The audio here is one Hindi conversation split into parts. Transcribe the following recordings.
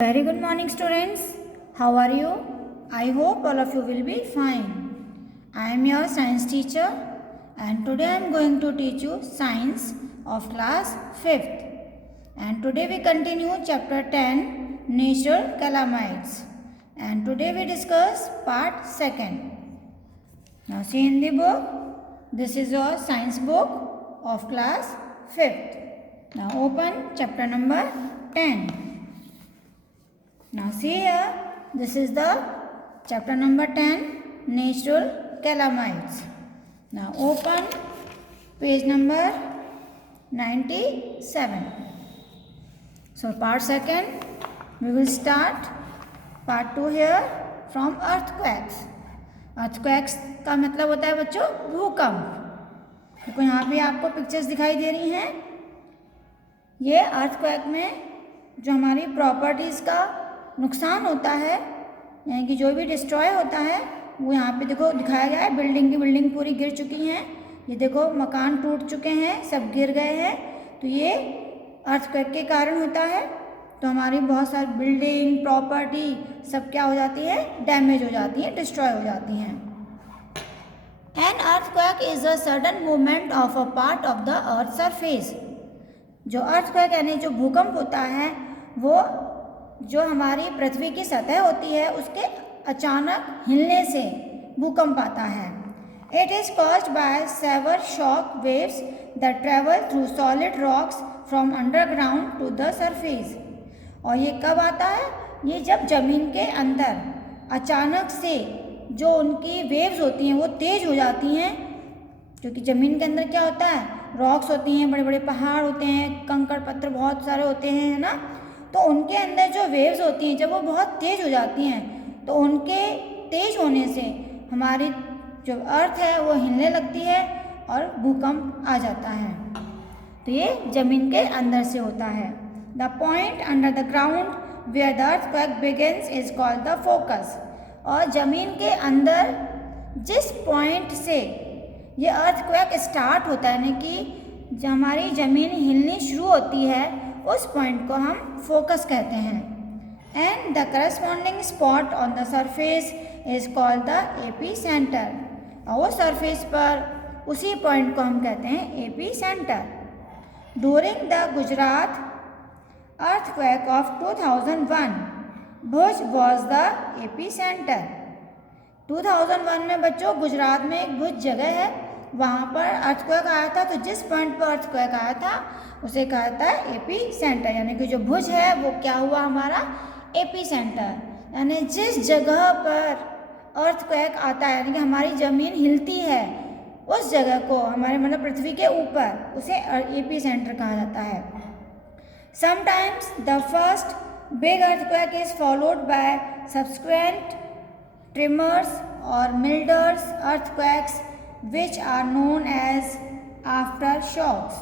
Very good morning, students. How are you? I hope all of you will be fine. I am your science teacher and today I am going to teach you science of class 5th. And today we continue chapter 10, natural calamities. And today we discuss part 2nd. Now see in the book, this is your science book of class 5th. Now open chapter number 10. Now see here, this is the chapter number 10, natural calamities. Now open page number 97. So part 2nd, we will start part 2 here from earthquakes. earthquakes का मतलब होता है बच्चों भूकंप। देखो यहाँ पे आपको पिक्चर्स दिखाई दे रही हैं। ये अर्थक्वेक में जो हमारी प्रॉपर्टीज़ का नुकसान होता है यानी कि जो भी डिस्ट्रॉय होता है वो यहाँ पे देखो दिखाया गया है। बिल्डिंग की बिल्डिंग पूरी गिर चुकी हैं। ये देखो मकान टूट चुके हैं, सब गिर गए हैं। तो ये अर्थक्वेक के कारण होता है। तो हमारी बहुत सारी बिल्डिंग प्रॉपर्टी सब क्या हो जाती है, डैमेज हो जाती है, डिस्ट्रॉय हो जाती हैं। An earthquake is a sudden movement of a part of the earth surface. जो अर्थक्वेक यानी जो भूकंप होता है वो जो हमारी पृथ्वी की सतह होती है उसके अचानक हिलने से भूकंप आता है। It is caused by severe shock waves that travel through solid rocks from underground to the surface. और ये कब आता है? ये जब ज़मीन के अंदर अचानक से जो उनकी वेव्स होती हैं वो तेज़ हो जाती हैं। क्योंकि ज़मीन के अंदर क्या होता है, रॉक्स होती हैं, बड़े बड़े पहाड़ होते हैं, कंकड़ पत्थर बहुत सारे होते हैं, है ना। तो उनके अंदर जो वेव्स होती हैं जब वो बहुत तेज़ हो जाती हैं तो उनके तेज़ होने से हमारी जो अर्थ है वो हिलने लगती है और भूकंप आ जाता है। तो ये ज़मीन के अंदर से होता है। The point under the ground where the earthquake begins is called the focus. और ज़मीन के अंदर जिस पॉइंट से ये अर्थक्वेक स्टार्ट होता है यानी कि जो हमारी ज़मीन हिलनी शुरू होती है उस पॉइंट को हम फोकस कहते हैं। And the corresponding spot on the surface is called the AP centre. और वो सरफेस पर उसी पॉइंट को हम कहते हैं AP centre. During the Gujarat earthquake of 2001 Bhuj was the AP centre. 2001 में बच्चों गुजरात में एक भुज जगह है, वहाँ पर अर्थक्वेक आया था। तो जिस पॉइंट पर अर्थक्वेक आया था उसे कहा था एपी सेंटर। यानी कि जो भुज है वो क्या हुआ हमारा एपी सेंटर। यानी जिस जगह पर अर्थक्वेक आता है यानी कि हमारी ज़मीन हिलती है उस जगह को हमारे मतलब पृथ्वी के ऊपर उसे एपी सेंटर कहा जाता है। Sometimes the first big earthquake is followed by subsequent trimmers और मिल्डर्स earthquakes which are known as aftershocks।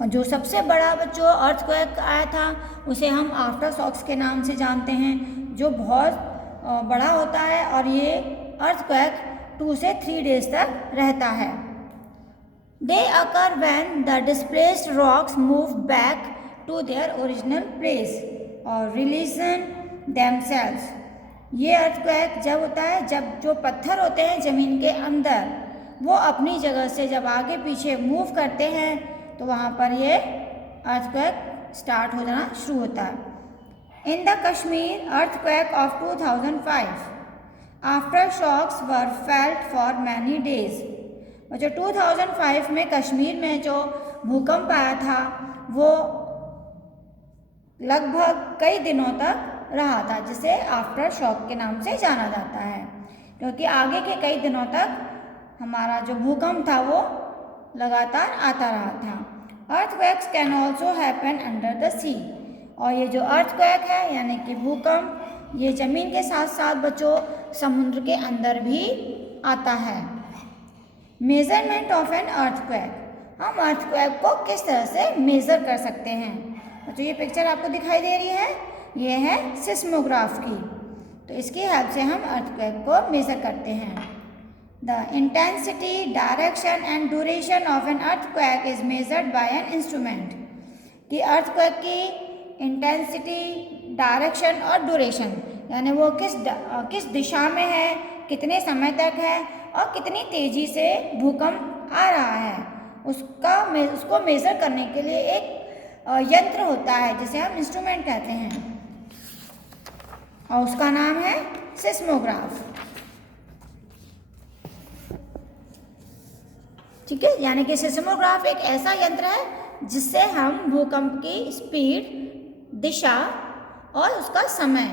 और जो सबसे बड़ा बच्चों अर्थक्वेक आया था उसे हम आफ्टरशॉक्स के नाम से जानते हैं, जो बहुत बड़ा होता है और ये अर्थक्वेक 2 से 3 डेज तक रहता है। They occur when the displaced rocks move back to their original place or release themselves। ये अर्थक्वेक जब होता है जब जो पत्थर होते हैं ज़मीन के अंदर वो अपनी जगह से जब आगे पीछे मूव करते हैं तो वहाँ पर ये अर्थक्वेक स्टार्ट हो जाना शुरू होता है। In the Kashmir earthquake of 2005 aftershocks were felt for many days. और जो 2005 में कश्मीर में जो भूकंप आया था वो लगभग कई दिनों तक रहा था, जिसे आफ्टर शॉक के नाम से जाना जाता है। क्योंकि आगे के कई दिनों तक हमारा जो भूकंप था वो लगातार आता रहा था। Earthquakes can also happen under the sea. और ये जो अर्थक्वेक है यानी कि भूकंप ये ज़मीन के साथ साथ बच्चों समुद्र के अंदर भी आता है। Measurement of an earthquake. हम अर्थक्वेक को किस तरह से मेज़र कर सकते हैं? बच्चों ये पिक्चर आपको दिखाई दे रही है, ये है सिस्मोग्राफ की। तो इसकी हेल्प से हम अर्थक्वेक को मेज़र करते हैं। The intensity direction and duration of an earthquake is measured by an instrument. कि अर्थक्वेक की इंटेंसिटी, डायरेक्शन और ड्यूरेशन, यानी वो किस दिशा में है, कितने समय तक है और कितनी तेज़ी से भूकंप आ रहा है, उसको मेज़र करने के लिए एक यंत्र होता है जिसे हम इंस्ट्रूमेंट कहते हैं और उसका नाम है सिस्मोग्राफ। ठीक है, यानी कि सिस्मोग्राफ एक ऐसा यंत्र है जिससे हम भूकंप की स्पीड, दिशा और उसका समय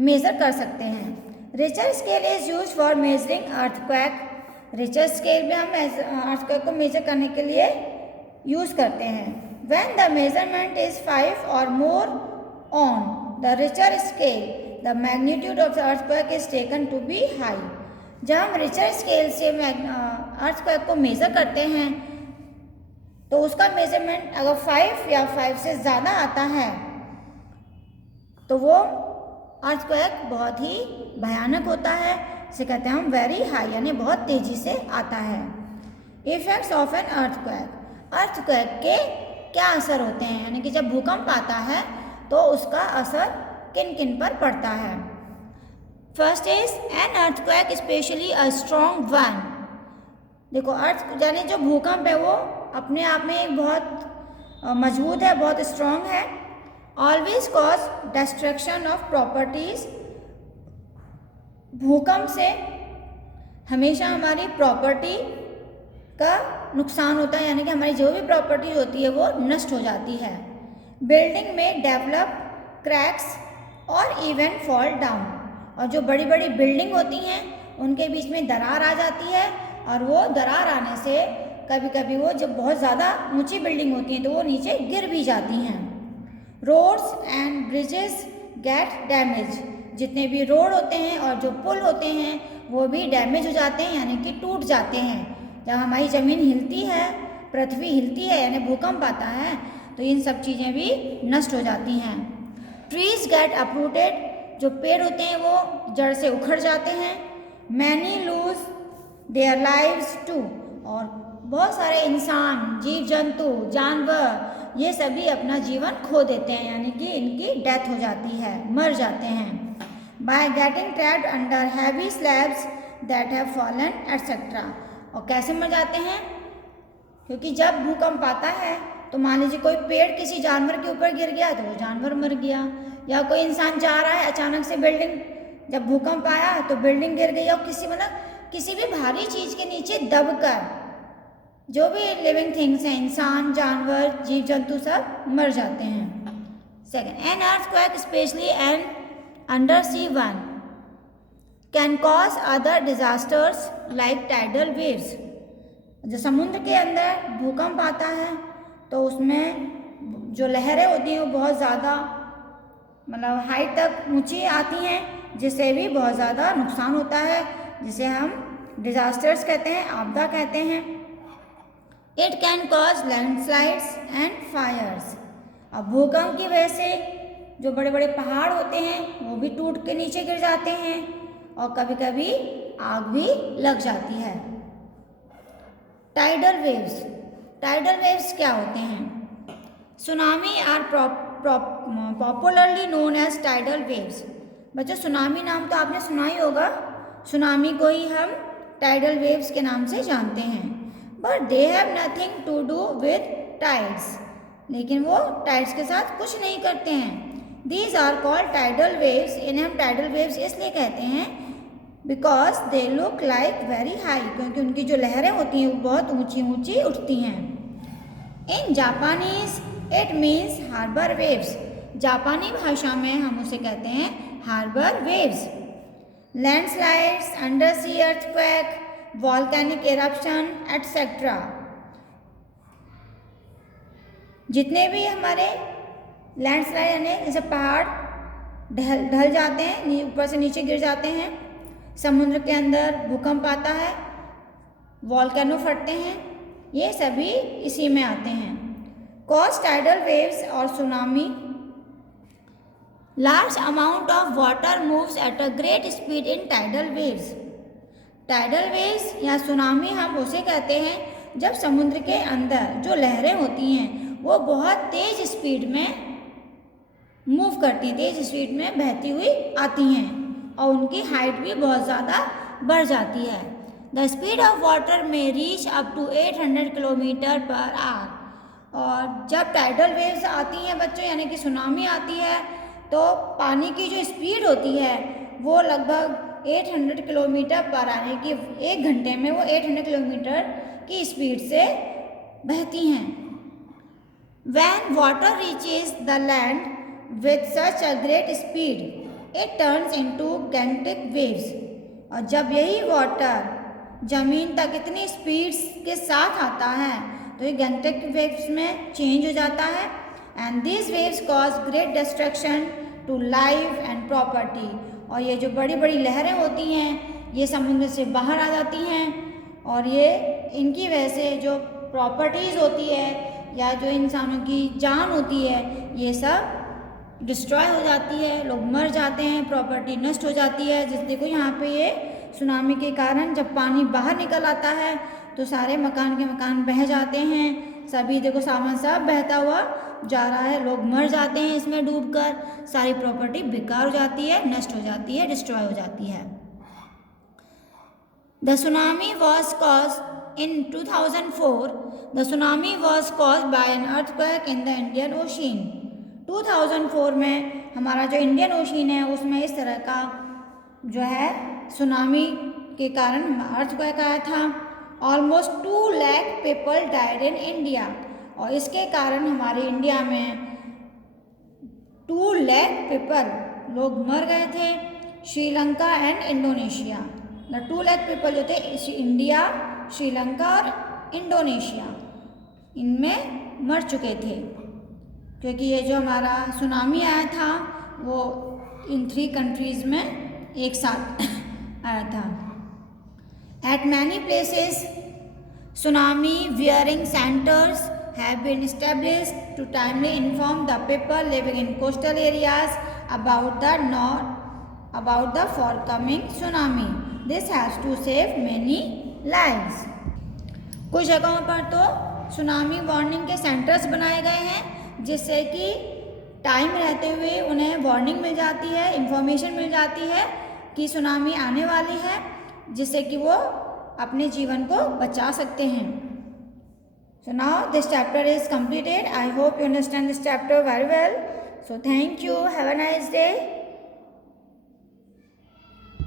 मेज़र कर सकते हैं। Richter scale is use for measuring earthquake. Richter scale में हम अर्थक्वेक को मेजर करने के लिए यूज़ करते हैं। When the measurement is 5 or more on the Richter scale, the magnitude of the earthquake is taken to be high. जब हम रिचर स्केल से अर्थक्वेक को मेज़र करते हैं तो उसका मेजरमेंट अगर 5 या 5 से ज़्यादा आता है तो वो अर्थक्वेक बहुत ही भयानक होता है, इसे कहते हैं हम वेरी हाई, यानी बहुत तेज़ी से आता है। इफेक्ट्स ऑफ एन अर्थक्वेक के क्या असर होते हैं, यानी कि जब भूकंप आता है तो उसका असर किन किन पर पड़ता है। First is an earthquake specially a strong one. देखो, यानी जो भूकंप है वो अपने आप में एक बहुत मजबूत है, बहुत स्ट्रॉन्ग है। Always cause destruction of properties. भूकंप से हमेशा हमारी प्रॉपर्टी का नुकसान होता है, यानी कि हमारी जो भी प्रॉपर्टी होती है वो नष्ट हो जाती है। बिल्डिंग में डेवलप क्रैक्स और इवन फॉल डाउन। और जो बड़ी बड़ी बिल्डिंग होती हैं उनके बीच में दरार आ जाती है और वो दरार आने से कभी कभी वो जब बहुत ज़्यादा ऊंची बिल्डिंग होती हैं तो वो नीचे गिर भी जाती हैं। Roads and bridges get damage. जितने भी रोड होते हैं और जो पुल होते हैं वो भी डैमेज हो जाते हैं, यानी कि टूट जाते हैं। जब हमारी ज़मीन हिलती है, पृथ्वी हिलती है, यानी भूकंप आता है, तो इन सब चीज़ें भी नष्ट हो जाती हैं। Trees get uprooted. जो पेड़ होते हैं वो जड़ से उखड़ जाते हैं। Many lose their lives too. और बहुत सारे इंसान, जीव जंतु, जानवर, ये सभी अपना जीवन खो देते हैं, यानी कि इनकी डेथ हो जाती है, मर जाते हैं। By getting trapped under heavy slabs that have fallen etcetera. और कैसे मर जाते हैं? क्योंकि जब भूकंप आता है तो मान लीजिए कोई पेड़ किसी जानवर के ऊपर गिर गया तो वो जानवर मर गया, या कोई इंसान जा रहा है, अचानक से बिल्डिंग, जब भूकंप आया तो बिल्डिंग गिर गई, और किसी भी भारी चीज़ के नीचे दबकर जो भी लिविंग थिंग्स हैं, इंसान, जानवर, जीव जंतु, सब मर जाते हैं। Second, an earthquake specially an undersea one can cause other disasters like tidal waves. जो समुद्र के अंदर भूकंप आता है तो उसमें जो लहरें होती हैं वो बहुत ज़्यादा हाई तक ऊंची आती हैं, जिससे भी बहुत ज़्यादा नुकसान होता है, जिसे हम डिजास्टर्स कहते हैं, आपदा कहते हैं। It can cause landslides and fires. अब भूकंप की वजह से जो बड़े बड़े पहाड़ होते हैं वो भी टूट के नीचे गिर जाते हैं और कभी कभी आग भी लग जाती है। Tidal waves. टाइडल वेव्स क्या होते हैं? Tsunami are popularly known as tidal waves. बच्चों, सुनामी नाम तो आपने सुना ही होगा, सुनामी को ही हम टाइडल वेव्स के नाम से जानते हैं। But they have nothing to do with tides. लेकिन वो टाइड्स के साथ कुछ नहीं करते हैं। These are called tidal waves. इन्हें हम टाइडल वेव्स इसलिए कहते हैं because they look like very high, क्योंकि उनकी जो लहरें होती हैं वो बहुत ऊंची ऊंची उठती हैं। In Japanese it means harbour waves. जापानी भाषा में हम उसे कहते हैं harbour waves. Landslides, undersea earthquake, volcanic eruption etcetera. जितने भी हमारे लैंडस्लाइड यानी जैसे पहाड़ ढल जाते हैं, ऊपर से नीचे गिर जाते हैं, समुद्र के अंदर भूकंप आता है, वॉल्केनो फटते हैं, ये सभी इसी में आते हैं। कॉज टाइडल वेव्स और tsunami. Large amount of water moves at a great speed in tidal waves. Tidal waves या सुनामी हम उसे कहते हैं जब समुद्र के अंदर जो लहरें होती हैं वो बहुत तेज स्पीड में मूव करती, तेज स्पीड में बहती हुई आती हैं और उनकी हाइट भी बहुत ज़्यादा बढ़ जाती है। The speed of water may reach up to 800 kilometre per hour. और जब टाइडल वेव्स आती हैं बच्चों, यानी कि सुनामी आती है, तो पानी की जो स्पीड होती है वो लगभग 800 किलोमीटर पर आवर, यानी कि 1 घंटे में वो 800 किलोमीटर की स्पीड से बहती हैं। When water reaches the land with such a great speed, it turns into gigantic waves। और जब यही वाटर जमीन तक इतनी स्पीड के साथ आता है तो ये gigantic waves में चेंज हो जाता है। And these waves cause great destruction to life and property। और ये जो बड़ी बड़ी लहरें होती हैं ये समुद्र से बाहर आ जाती हैं और ये इनकी वजह से जो प्रॉपर्टीज़ होती है या जो इंसानों की जान होती है ये सब डिस्ट्रॉय हो जाती है, लोग मर जाते हैं, प्रॉपर्टी नष्ट हो जाती है। जिस देखो यहाँ पे ये सुनामी के कारण जब पानी बाहर निकल आता है तो सारे मकान के मकान बह जाते हैं, सभी देखो सामान सब बहता हुआ जा रहा है, लोग मर जाते हैं इसमें डूबकर, सारी प्रॉपर्टी बेकार हो जाती है, नष्ट हो जाती है, डिस्ट्रॉय हो जाती है। The tsunami was caused in 2004, the tsunami was caused by an earthquake in the Indian Ocean। 2004 में हमारा जो इंडियन ओशन है उसमें इस तरह का जो है सुनामी के कारण अर्थक्वेक आया था। Almost 2 lakh people died in India. और इसके कारण हमारे इंडिया में 2 लाख पीपल लोग मर गए थे। Sri Lanka and Indonesia, the 2 lakh people जो थे इंडिया, श्रीलंका और इंडोनेशिया इनमें मर चुके थे क्योंकि ये जो हमारा सुनामी आया था वो इन 3 कंट्रीज़ में एक साथ आया था। At many places tsunami warning centers have been established to timely inform the people living in coastal areas about the forthcoming tsunami. This has to save many lives. कुछ जगहों पर तो सुनामी वार्निंग के सेंटर्स बनाए गए हैं जिससे कि टाइम रहते हुए उन्हें वार्निंग मिल जाती है, इंफॉर्मेशन मिल जाती है कि सुनामी आने वाली है, जिससे कि वो अपने जीवन को बचा सकते हैं। So now this chapter is completed. I hope you understand this chapter very well. So thank you, have a nice day.